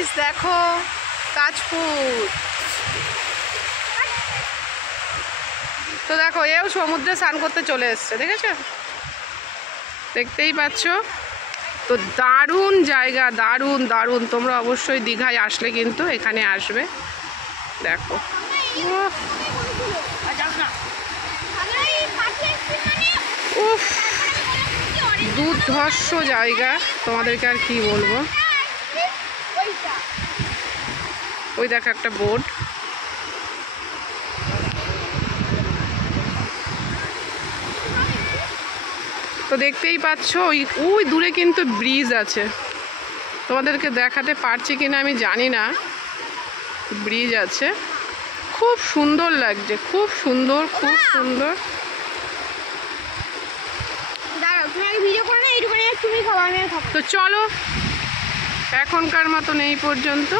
Guys দেখো কাশফুল। তো দেখো এও সমুদ্রে স্নান করতে চলে এসছে, দেখেছো? দেখতেই পাচ্ছ। তো দারুণ জায়গা, দারুণ দারুণ। তোমরা অবশ্যই দীঘায় আসলে কিন্তু এখানে আসবে। দেখো উফ, দুর্ধর্ষ জায়গা, তোমাদেরকে আর কি বলবো। ওই দেখো একটা বোট। তো দেখতেই পাচ্ছ ওই দূরে কিন্তু ব্রিজ আছে, তোমাদেরকে দেখাতে পারছি কিনা আমি জানি না। ব্রিজ আছে, খুব সুন্দর লাগছে, খুব সুন্দর, খুব সুন্দর। তো চলো এখনকার মতন এই পর্যন্ত।